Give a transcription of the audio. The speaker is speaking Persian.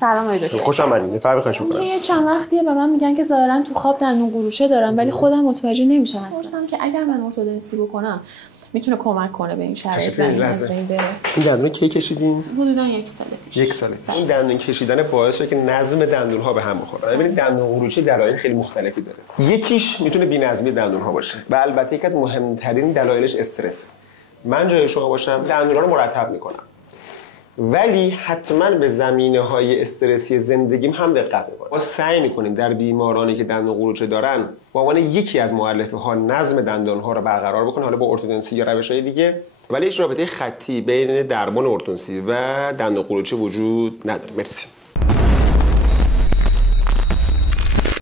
سلام آقای دکتر. خوش آمدید. بفرمایید. خواهش می‌کنم. یه چند وقتیه به من میگن که ظاهرا تو خواب دندون قروچه دارم ولی خودم متوجه نمیشم اصلا که اگر من ارتودنسی بکنم میتونه کمک کنه به این شرایط و از بین بره. این دندون کی کشیدین؟ حدودا 1 سال پیش. 1 ساله. این دندون کشیدن باعث شده که نظم دندون‌ها به هم بخوره. ببینید دندون قروچه دلایل خیلی مختلفی داره. یکیش میتونه بی‌نظمی دندون‌ها باشه و البته یکی از مهمترین دلایلش استرس. من جای شما باشم دندون‌ها رو مرتب می‌کنم. ولی حتما به زمینه‌های استرسی زندگیم هم دقت می‌کنم. ما سعی می‌کنیم در بیمارانی که دندون قروچه دارن به عنوان یکی از مؤلفه‌ها نظم دندان‌ها رو برقرار بکنیم، حالا با ارتودنسی یا روش‌های دیگه. ولی هیچ رابطه خطی بین درمان ارتودنسی و دندون قروچه وجود نداره. مرسی.